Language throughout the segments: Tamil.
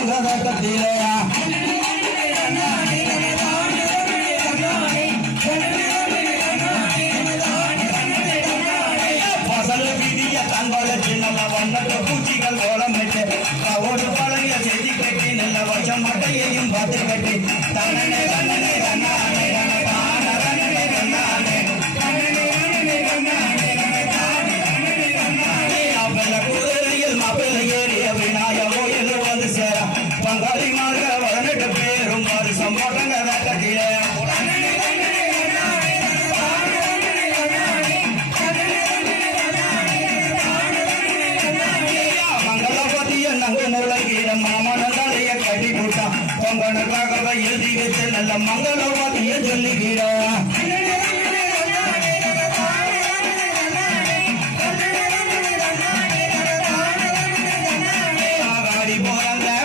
சம்போட்டங்க கத்திலையா பசல வீதிய தங்கலச்சு நல்ல வண்ண பூச்சிகள் ஓலமிட்டு ஒரு பழைய செய்தி கட்டி நல்ல வருஷம் மட்டையையும் பார்த்து கட்டி தன்னே தன்னே தன்னானே பங்காளி மார்க வரணிட்டு பேரும் அது சம்போட்டங்க கட்டில மங்களபதிய நங்கு முழங்கிட மாமனந்தாலைய கட்டி போட்டான் பொங்கனுக்காக எழுதி வச்சு நல்ல மங்களபதிய சொல்லிக்கிட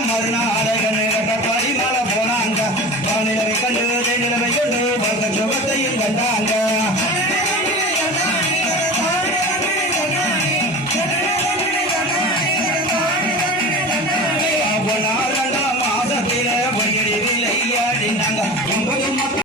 மறுநாள் பரிமள போனாங்க கண்டு